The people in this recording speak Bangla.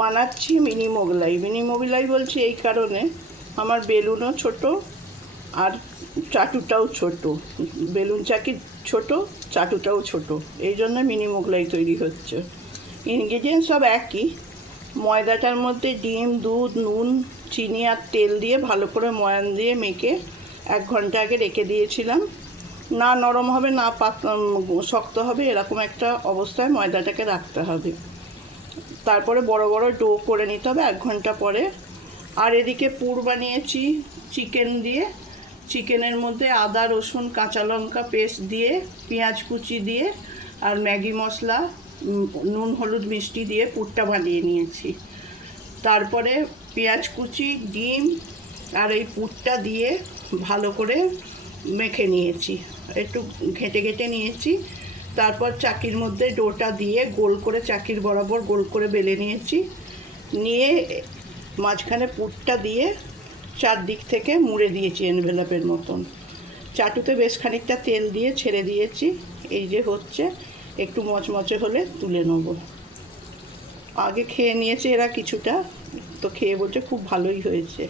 বানাচ্ছি মিনি মোগলাই। মিনি মোগলাই বলছি এই কারণে, আমার বেলুনও ছোট আর চাটুটাও ছোট। বেলুন চাকি ছোট, চাটুটাও ছোট, এই জন্য মিনি মোগলাই তৈরি হচ্ছে। ইনগ্রিডিয়েন্টস সব একই। ময়দাটার মধ্যে ডিম, দুধ, নুন, চিনি আর তেল দিয়ে ভালো করে ময়ান দিয়ে মেখে 1 ঘন্টা আগে রেখে দিয়েছিলাম। না নরম হবে না শক্ত হবে, এরকম একটা অবস্থায় ময়দাটাকে রাখতে হবে। তারপরে বড় বড় ডো করে নিতে হবে 1 ঘন্টা পরে। আর এদিকে পুর বানিয়েছি চিকেন দিয়ে। চিকেনের মধ্যে আদা, রসুন, কাঁচা লঙ্কা পেস্ট দিয়ে, পেঁয়াজ কুচি দিয়ে আর ম্যাগি মশলা, নুন, হলুদ, মিষ্টি দিয়ে পুরটা বানিয়ে নিয়েছি। তারপরে পেঁয়াজ কুচি, ডিম আর এই পুরটা দিয়ে ভালো করে মেখে নিয়েছি, একটু ঘেঁটে ঘেঁটে নিয়েছি। তারপর চাকির মধ্যে ডোটা দিয়ে গোল করে চাকির বরাবর গোল করে বেলে নিয়েছি। নিয়ে মাঝখানে পুরটা দিয়ে চারদিক থেকে মুড়ে দিয়েছি এনভেলপের মতন। চাটুতে বেশ খানিকটা তেল দিয়ে ছেড়ে দিয়েছি। এই যে হচ্ছে, একটু মচমচে হলে তুলে নেব। আগে খেয়ে নিয়েছে এরা কিছুটা, তো খেয়ে বলছে খুব ভালোই হয়েছে।